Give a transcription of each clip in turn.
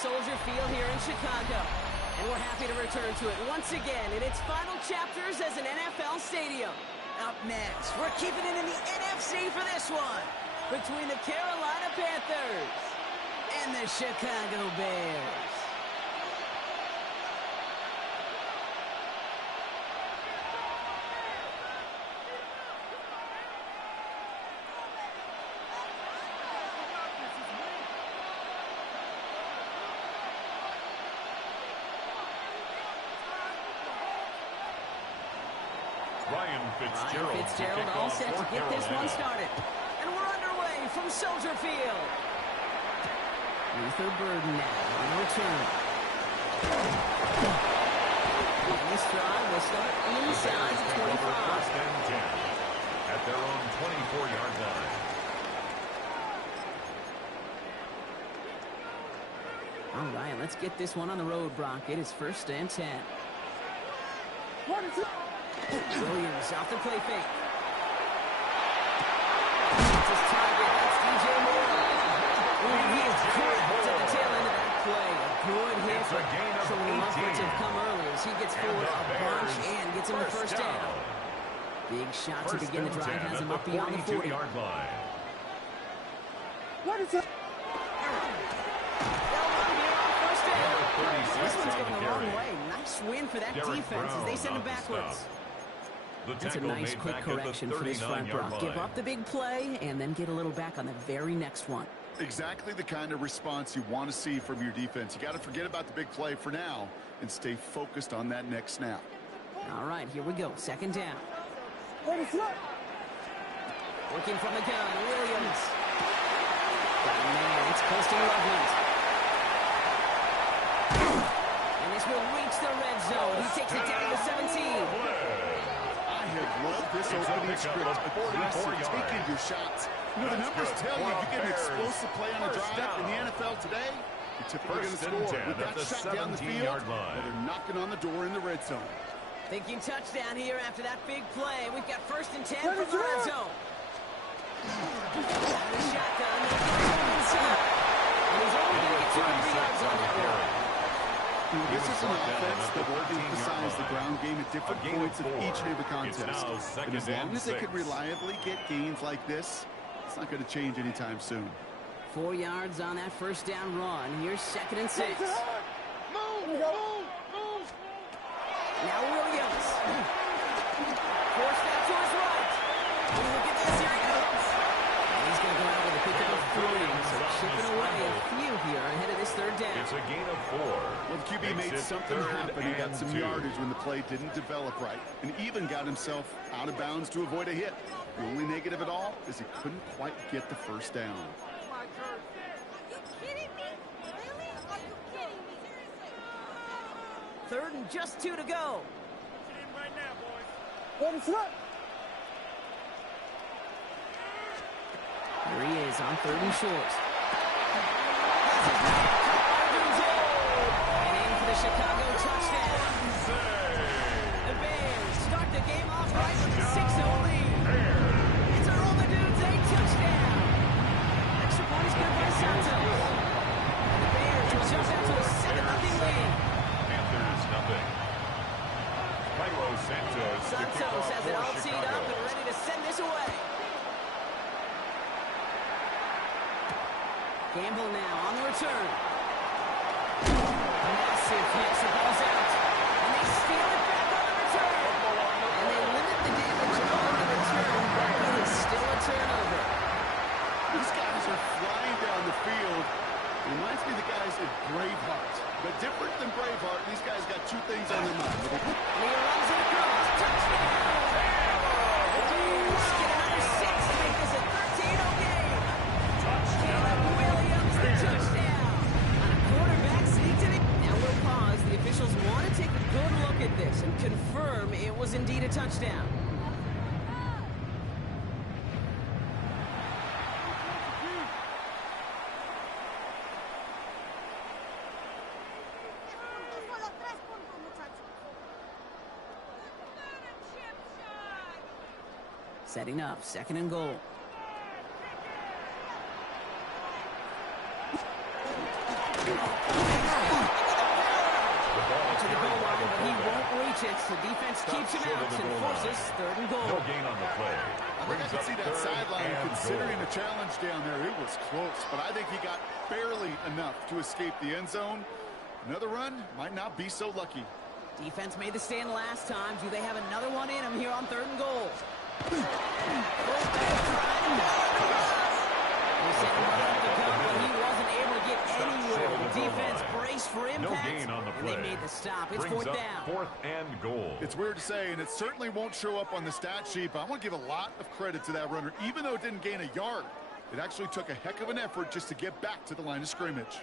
Soldier Field here in Chicago. And we're happy to return to it once again in its final chapters as an NFL stadium. Up next, we're keeping it in the NFC for this one. Between the Carolina Panthers and the Chicago Bears. Ryan Fitzgerald all set to get this one started. And we're underway from Soldier Field. Luther Burden now on the return. Danny Strong will start inside the 25. First and 10 at their own 24-yard line. All right, let's get this one on the road, Brock. It is first and 10. Williams off the play fake. That's his target. That's DJ Moore. He is trapped at the tail end of that play. A good hit. It's a gain of So 18. have come early as he gets forward a bunch and gets him the first down. Big shot to begin the drive has him up beyond the 40. Line. What is it? This one's going the wrong way. Nice win for that defense as they send him backwards. That's a nice quick correction for this front, Brock. Give up the big play and then get a little back on the very next one. Exactly the kind of response you want to see from your defense. You got to forget about the big play for now and stay focused on that next snap. All right, here we go. Second down. Working from the gun, Williams. Man, it's close to Loveland. And this will reach the red zone. He takes it down to 17. I have loved this opening script. Aggressive, taking your shots. You know, the numbers tell you you get an explosive play on a drive in the NFL today, you're typically going to score. With that shot down the field, they're knocking on the door in the red zone. Thinking touchdown here after that big play. We've got first and 10 from the red zone. Out of the shotgun. And he's only going to get 2 yards on that one. This is an offense that will emphasize the ground game at different points of each and every contest. And as long as they can reliably get gains like this, it's not going to change anytime soon. 4 yards on that first down run. Here's second and 6. Now Williams. Forced out to his right. And look at this, here he comes. And he's going to go out with a pick of 3. So chipping away a few here ahead of this third down. It's a gain of 4. Well, the QB made something happen. He got some yardage when the play didn't develop right, and even got himself out of bounds to avoid a hit. The only negative at all is he couldn't quite get the first down. Are you kidding me? Really? Are you kidding me? Seriously? Third and just 2 to go. Right now, boys. Here he is on third and short. And in for the Chicago touchdown. The Bears start the game off right with a 6-0 lead. It's a roll the dudes, a touchdown. Extra point is good by Santos. And the Bears will jump out to a 7-0 lead. Panthers nothing. Cairo Santos Has it all teed up and ready to send this away. Gamble now on the return. Massive hit, the ball's out. And they steal it back on the return. And they limit the damage on the return, but it is still a turnover. These guys are flying down the field. It reminds me of the guys at Braveheart. But different than Braveheart, these guys got 2 things on their mind. And he runs it across. Touchdown! The Bears get another 6 to make this a 13-0 game. Caleb Williams, the touchdown. On a quarterback sneak to the... Now we'll pause. The officials want to take a good look at this and confirm it was indeed a touchdown. Solo 3 puntos, muchachos. Setting up, second and goal. he won't reach it. The defense keeps him out and forces third and goal. No gain on the play. I Brings can up see that third sideline and considering goal. the challenge down there. It was close, but I think he got barely enough to escape the end zone. Another run might not be so lucky. Defense made the stand last time. Do they have another one in them here on third and goal? They sent him right off the cuff, but he wasn't able to get anywhere. The defense braced for impact, No gain on the and play. they made the stop. It's Brings fourth up down. fourth and goal. It's weird to say, and it certainly won't show up on the stat sheet, but I want to give a lot of credit to that runner. Even though it didn't gain a yard, it actually took a heck of an effort just to get back to the line of scrimmage.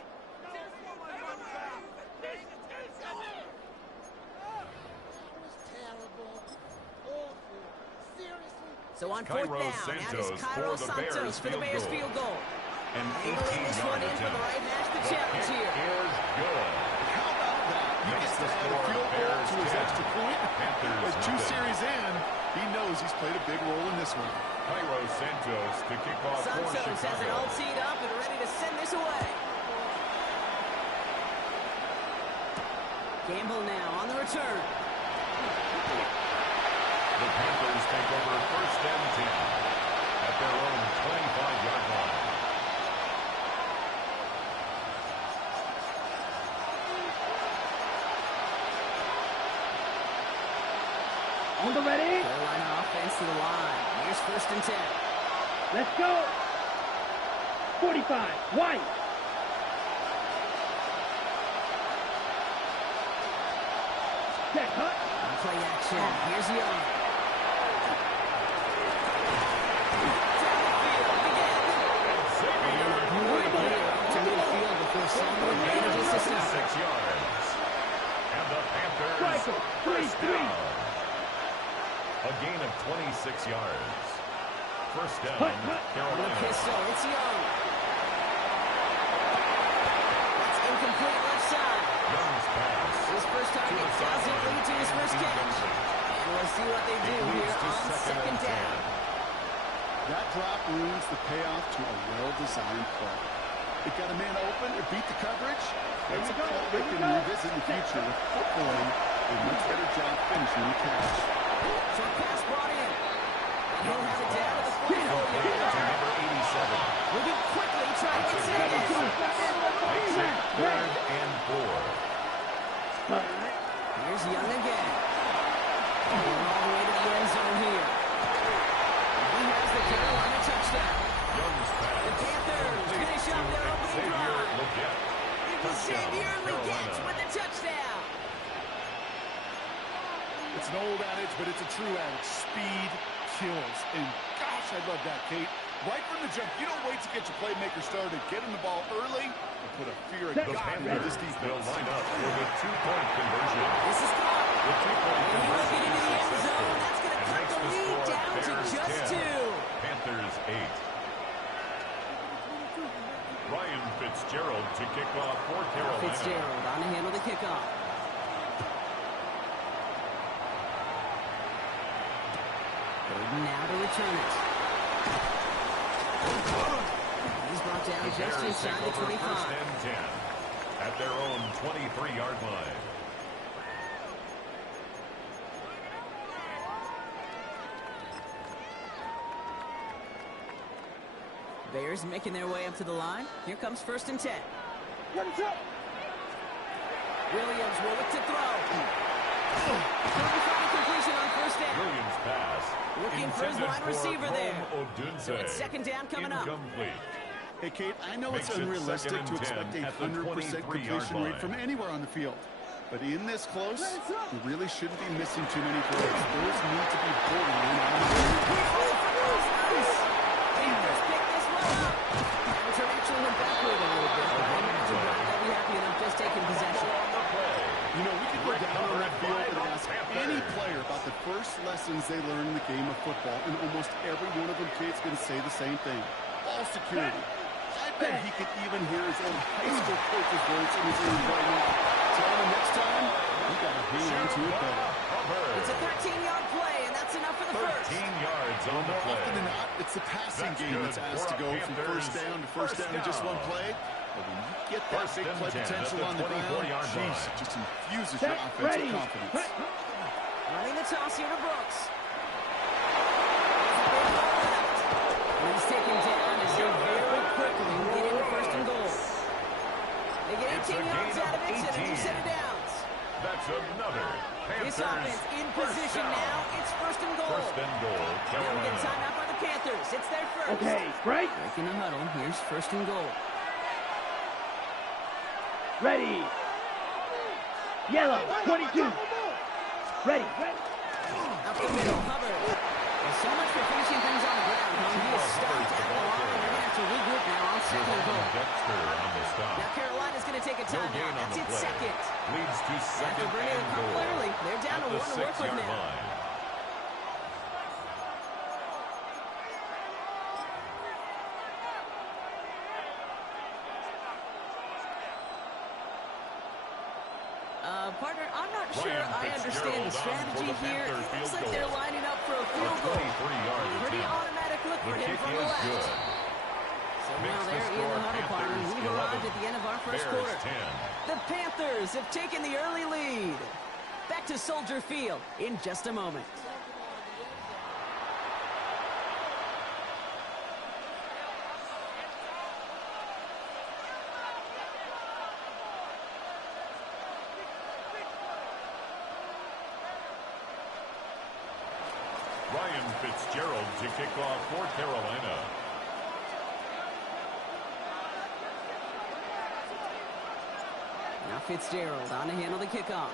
So on fourth Cairo down, now it is Santos Cairo for the Bears Santos for the Bears field goal. An Angling this one 18-yard in for the attempt. right national The challenge kick here. is good. How about that? He Makes gets to the add a score field goal Bears to his 10. extra point. Panthers But two nothing. series in, he knows he's played a big role in this one. Cairo Santos to kick off for Santos has it all Chicago. teed up and ready to send this away. Gamble now on the return. The Panthers take over first and 10 at their own 25-yard line. On the ready. Carolina offense to the line. Here's first and 10. Let's go. 45. White. Check, cut. On play action. Here's Young. Down the field again. Great clear out to midfield before someone manages to stop it. 6 yards. And the Panthers Striker. first 3-3. down. A gain of 26 yards. First down, Cut, cut. On the Carolina. pistol, it's Young. That's incomplete left side. Young's pass. His first target doesn't lead to his first catch. And we'll see what they do It leads here to on second down. That drop ruins the payoff to a well-designed play. It got a man open, it beat the coverage. That's a call they can revisit in the future with footballing a much better job finishing the catch. Short pass brought in. And he'll have it down at the 44-yard To line. number 87. Moving quickly, trying to get it in. Makes it third and 4. Here's Young again. Going all the way to the end zone here. He has the Carolina touchdown. Young's pass. The Panthers finish up their opening Xavier drive. Legette. It was Xavier Legette Carolina. with the touchdown. It's an old adage, but it's a true adage. Speed kills. And gosh, I love that, Kate. Right from the jump, you don't wait to get your playmaker started. Get him the ball early and put a fear of The God into Panthers this will defense. line up for the two-point conversion. This is caught. The two-point And he will conversion get into is the end successful zone. That's going to and cut makes the the lead score down to Bears just 10, 2. Panthers 8. Ryan Fitzgerald to kick off for Carolina. Fitzgerald on to handle the kickoff. Burden now to return it. He's brought down The just Bears inside take the over 25. first and 10 at their own 23-yard line. Bears making their way up to the line. Here comes first and 10. Williams will look to throw. Looking for a completion on first down. Williams pass. Looking for his intended wide receiver for there. Rome Odunze. So it's second down coming up. Incomplete. Hey, Kate, I know Makes it's it unrealistic second to and 10 expect a at the 100% 23-yard completion rate line. from anywhere on the field. But in this close, you really shouldn't be missing too many throws. Those need to be borderline on the Panthers pick this one up. Panthers actually went backward a little bit. But I imagine they'll be happy enough just taking possession. On the play. You know, we could go down on that field and ask any player about the first lessons they learned in the game of football, and almost every one of them, Kate's going to say the same thing. Ball security. I bet he could even hear his own high school coach's words in his ears right now. Tell him next time, you got to hang on to it better. It's a 13-yard play, and that's enough for the first. 13 yards on the More play. often than not, it's the passing That's game good that's asked for to go from Panthers. first down to first down in just one play. But when you get that First big and play 10 at potential the on the ground, 24-yard jeez, line. it just infuses your Set, offensive ready. confidence. Cut. Running the toss here to Brooks. He's taken down as they very quickly get into first and goal. They get It's a 18 yards gain out of of it, and a new 18. set of downs. That's another This Panthers offense in first position down. now. It's first and goal. First and goal, Now we get Carolina. timeout by the Panthers. It's their first. Okay, break. Breaking the huddle. Here's first and goal. Ready. Yellow, 22. Ready. Up the middle, Hubbard. There's so much for finishing things on the ground. He is stopped at the line. They're going to have to regroup now on second and goal. Dexter on the stop. Now Carolina's going to take a No gain timeout. on That's the its play. second. Leads to After second bringing and the couple goal. early, they're down At to the one to work with 6-yard now. line. Partner, I'm not sure Ryan I understand the Fitzgerald on for strategy the here. Panthers It looks field like goal. they're lining up for a A field goal. 23-yard Pretty attempt. automatic look The for him kick from the is left. good. So now Makes the they're in score the huddle, partner. Panthers We've 11. arrived at the end of our first Bears quarter. 10. The Panthers have taken the early lead. Back to Soldier Field in just a moment. Ryan Fitzgerald to kick off for Carolina. Now Fitzgerald on to handle the kickoff.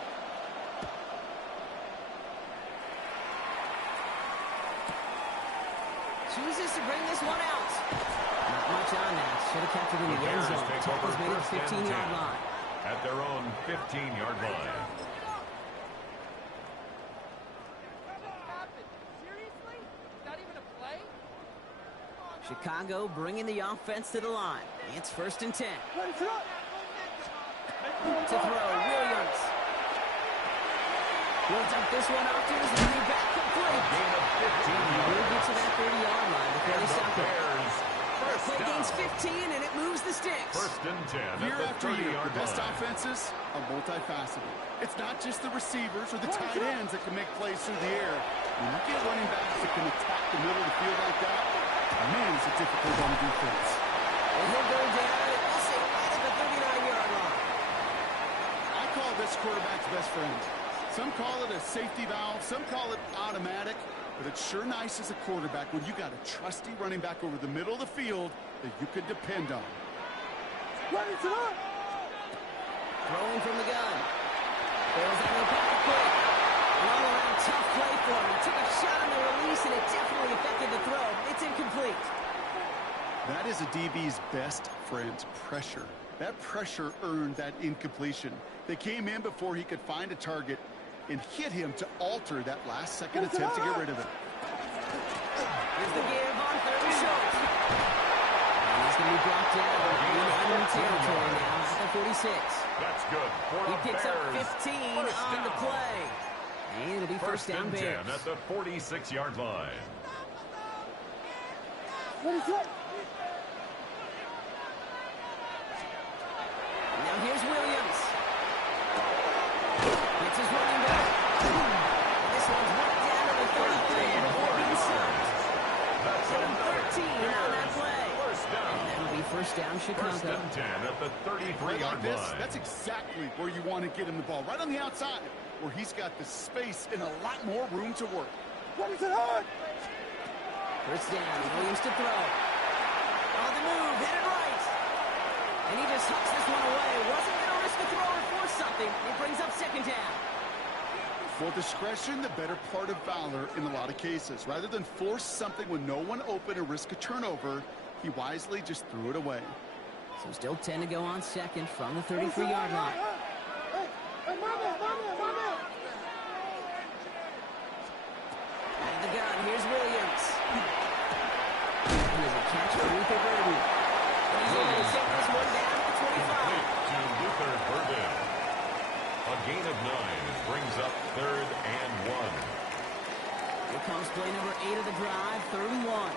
Chooses to bring this one out. Not much on that. Should have kept it in The the end Bears zone. take Tackle's over made at the first and 15-yard 10 line. at their own 15-yard line. Seriously? Not even a play? Chicago bringing the offense to the line. It's first and 10. To throw, Williams. Will dump this one off to his running back complete. Gain of 15 We'll yards. get to that 30-yard line before they And the stop it. Bears first Play gains down. 15, and it moves the sticks. First and 10 Year at after the year, 30-yard the best line. offenses are multifaceted. It's not just the receivers or the tight ends that can make plays through the air. When you get running backs that can attack the middle of the field like that, man, it's a difficult on defense. And he'll go down, I'll say right at the 39-yard line. I call this quarterback's best friend. Some call it a safety valve, some call it automatic, but it's sure nice as a quarterback when you got a trusty running back over the middle of the field that you can depend on. Throwing from the gun. Throws out of the pocket quick. An all-around tough play for him. He took a shot on the release, and it definitely affected the throw. It's incomplete. That is a DB's best friend, pressure. That pressure earned that incompletion. They came in before he could find a target and hit him to alter that last-second attempt to get rid of it. Here's the give on third and short. And he's going to be brought down in enemy territory now at the 46. That's good for He the picks up Bears. 15 First on the down. play. And it'll be first down and 10 Bears. at the 46-yard line. Now here's Williams. It's his running back. This one's right down to the 33 before being stopped. That's another 13 on that play. First down. And that'll be first down First Chicago. and 10 at the Right 33-yard like this, line. that's exactly where you want to get him the ball, right on the outside, where he's got the space and a lot more room to work. First down, Williams to throw. On the move, hit it right. And he just hucks this one away. Wasn't going to risk a throw or force something. It brings up second down. For discretion, the better part of valor in a lot of cases. Rather than force something with no one open or risk a turnover, he wisely just threw it away. So still 10 to go on second from the 33-yard line. Out of the gun, here's Williams. Here's a catch for Luther Burden. And he's able to set this one down at the 25. To Luther Burden. A gain of 9 brings up third and 1. Here comes play number 8 of the drive, third and 1.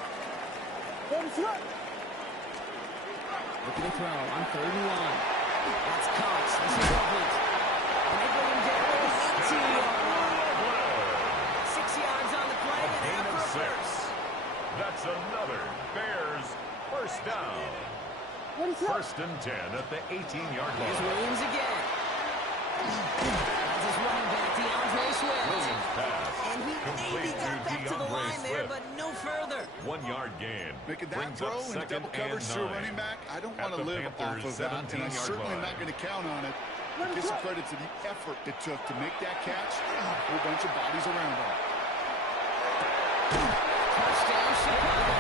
Looking to throw on third and First and 10 at the 18-yard Here's line. Williams again. That's his running back, DeAndre Swift. Williams pass. And he maybe Complete got back to the DeAndre line there, Swift. but no further. 1-yard gain. Making that Brings throw up and second double coverage and to a 9. running back, I don't At want to the live off Panthers' of that, and I'm 17-yard certainly line. not going to count on it. Give some credit to the effort it took to make that catch. A whole bunch of bodies around him. Touchdown, Chicago.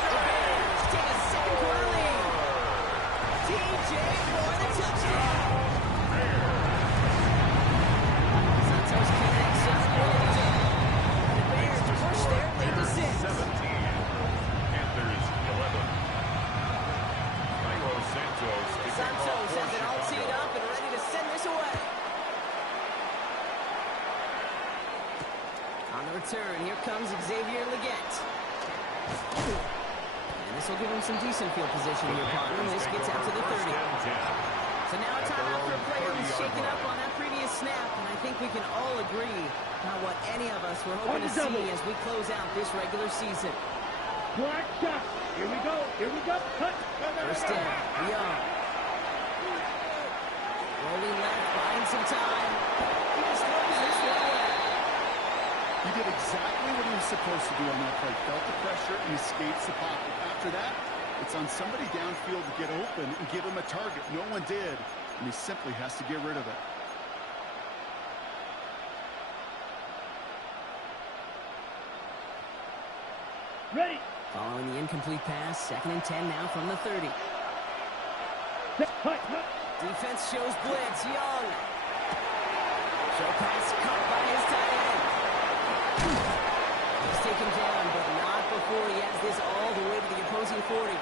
The Bears take a second-quarter lead. TJ for the touchdown. Santos connects up Williams. The Bears push their lead to 6. 17. Panthers 11. Cairo Santos. to kick off Santos for has it all teed Chicago. up and ready to send this away. On the return, here comes Xavier Legette. And this will give him some decent field position here, partner. This gets out to the 30. So now a timeout for a player who's shaken up on that previous snap, and I think we can all agree on what any of us were hoping to see as we close out this regular season. Black shot. Here we go. Here we go. Cut. First down, Young. Rolling left, buying some time. He just throws this one away. He did exactly what he was supposed to do on that play. Felt the pressure and escapes the pocket. After that, it's on somebody downfield to get open and give him a target. No one did, and he simply has to get rid of it. Ready. Following the incomplete pass, 2nd and 10 now from the 30. Cut. Defense shows blitz. Young. Show pass caught by his tight end. He's taken down, but not before he has this all the way to the opposing 40.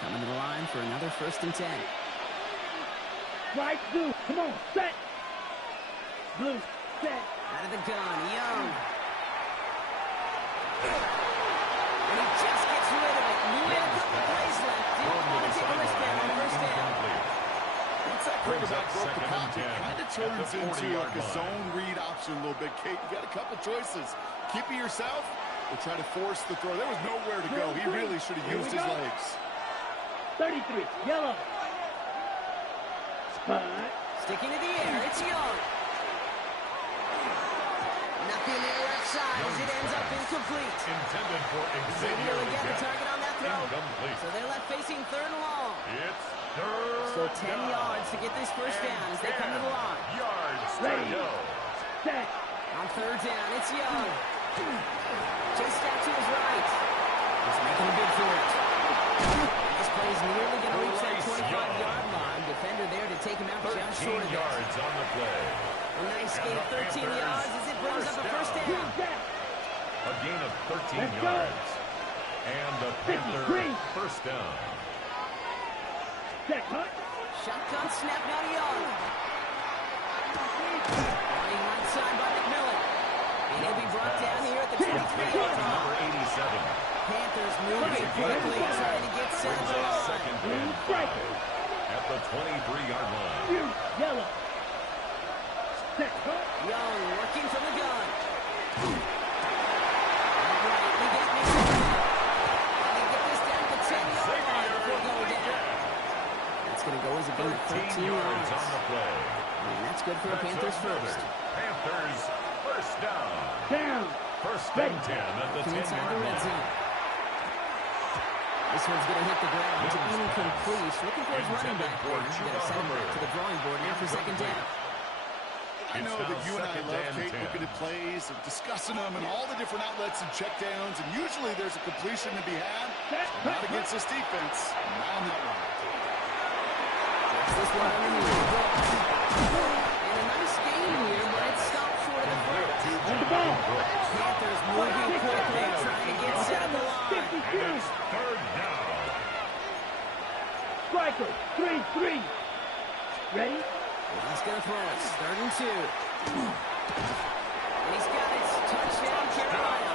Coming to the line for another 1st and 10. Right blue. Come on. Set. Blue. Set. Out of the gun, Young. And he just gets rid of it. Knew he had a couple plays left. Didn't want to take a risk there on 1st down. Once that quarterback broke the pocket, it kind of turns into 40-yard like a line. zone read option a little bit. Kate, you got a couple choices. Keep it yourself or try to force the throw. There was nowhere to go. He really should have used his legs. 33. Yellow. Spot. Sticking to the air, it's Young. Nothing there left side as it ends up incomplete. Intended for Xavier Xavier Legette the Legette. target on that throw. Incomplete. So they're left facing 3rd and long. It's third So 10 down. yards to get this first down as they come to the line. Yards to Ready. go. Set. On 3rd down, it's Young. Just out to his right. He's making a bid for it. This play's nearly going to reach that 25-yard line. Defender there to take him out just 13 short of it. yards on the play. A nice And gain the of 13 Panthers yards as it brings up a first down. Set. A gain of 13 Let's go. yards. And the 53. Panther first down. Set. Cut. Shotgun snap now to Young. Running right side by McMillan. And he'll be brought down here at the 23-yard line. Number 87. Panthers moving quickly, trying to get set Brings the up line. second and 5 at the 23-yard line. You. Yellow. Set. Cut. Young working from the gun. All right, we get McMillan. And they get this down to the 10-yard line before going down. That's going to go as a gain of 13 yards yards. on the play. And that's good for a Panthers first. Panthers first down. Down. First and 10 at the From inside the 10-yard red line. zone. This one's going to hit the ground. It's incomplete. Looking for his running back there. He's going to send him back to the drawing board now for 2nd down. I know that you and I love, Kate, looking at plays and discussing them and all the different outlets and checkdowns, and usually there's a completion to be had. Not against this defense. Not on that one. Gets this one underneath. And a nice gain here, but it's stopped short of the first. On the ball. Panthers moving quickly, trying to get set at the line. 52. And it's third down. Striker. 3-3. Ready. He's going to throw it. 3rd and 2. And he's got it. Touchdown, Carolina.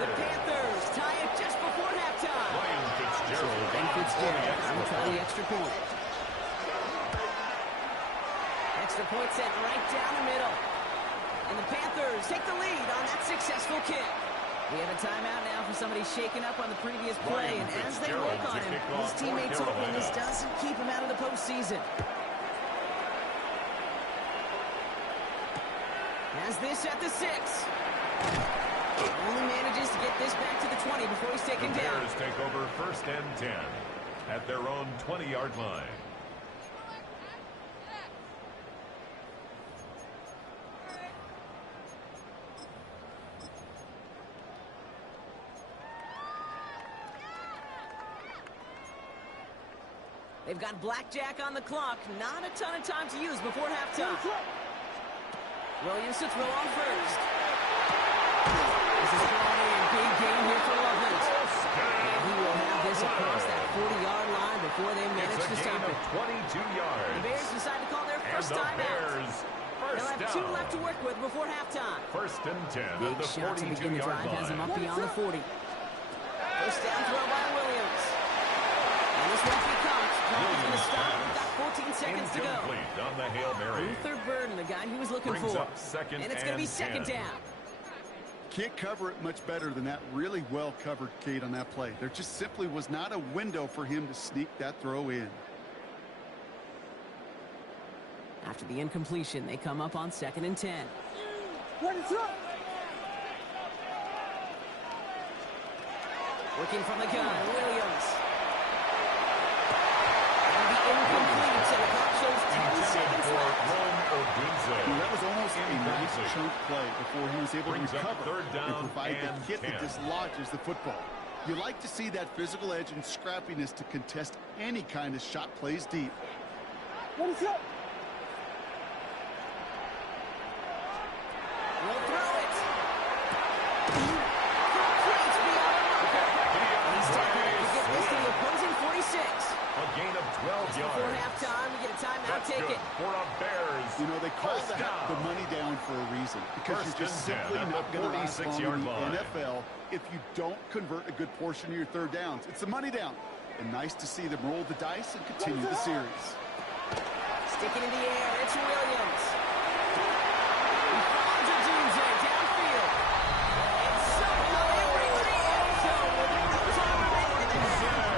The Panthers tie it just before halftime. Ryan Fitzgerald. Ben Fitzgerald will try the extra point. Extra point set right down the middle. And the Panthers take the lead on that successful kick. We have a timeout now for somebody shaken up on the previous play, and as they work on him, his teammates hoping this doesn't keep him out of the postseason. Has this at the 6. Only manages to get this back to the 20 before he's taken down. The Bears take over 1st and 10 at their own 20-yard line. They've got blackjack on the clock. Not a ton of time to use before halftime. Williams to throw on first. This is probably a big game here for Loveland. And he will have this across that 40-yard line before they manage to stop it. 22 yards. The Bears decide to call their first timeout. They'll have 2 left to work with before halftime. 1st and 10 at Big the shot to begin the 42-yard drive has him line. up beyond the 40. First down throw by Williams. And this won't be caught. Clock's going to stop. We've got 14 seconds to go. Incomplete on the Hail Mary. Luther Burden, the guy he was looking Brings for. up 2nd And it's going to be second 10. down. Can't cover it much better than that really well covered Cade on that play. There just simply was not a window for him to sneak that throw in. After the incompletion, they come up on 2nd and 10. Working from the gun, Williams. And the incomplete, so the clock shows 10 seconds left. That was almost a nice chunk play before he was able to Brings up recover 3rd down and provide and the hit 10. that dislodges the football. You like to see that physical edge and scrappiness to contest any kind of shot plays deep. We'll throw it. Complete beyond the marker. And he's tackled to get this to the opposing 46. A gain of 12 Before yards. halftime, we get a timeout That's good taken. for a Bears. You know, they call First that down. the money down for a reason. Because 1st you're just and 10 simply at the not going to last long 46-yard in the line. NFL if you don't convert a good portion of your 3rd downs. It's the money down. And nice to see them roll the dice and continue the series. Sticking in the air, it's Williams. He finds a doozy downfield. And somehow it brings the end zone with no time remaining in the game.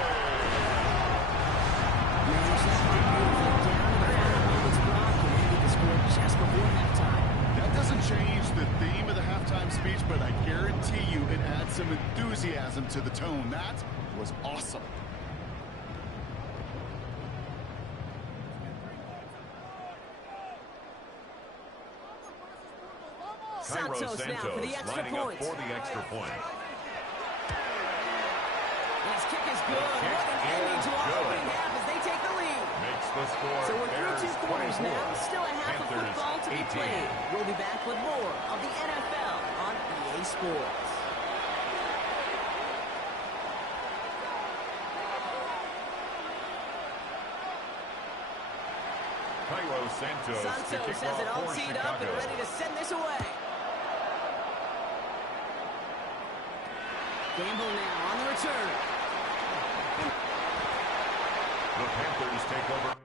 Managed that one beautifully down to the final moments block and ended the score just before halftime. That doesn't change the theme of the halftime speech, but I guarantee you it adds some enthusiasm to the tone. That was awesome. Cairo Santos now for the extra lining up point. for the extra point. And his kick is good. What an ending to our opening half as they take the lead. Makes the score. So we're Bears through 2 quarters 24, now. Still a half of Panthers football to be 18. played. We'll be back with more of the NFL on EA Sports. Cairo Santos to kick has it off all for teed up and Chicago. ready to send this away. Gamble now on the return. The Panthers take over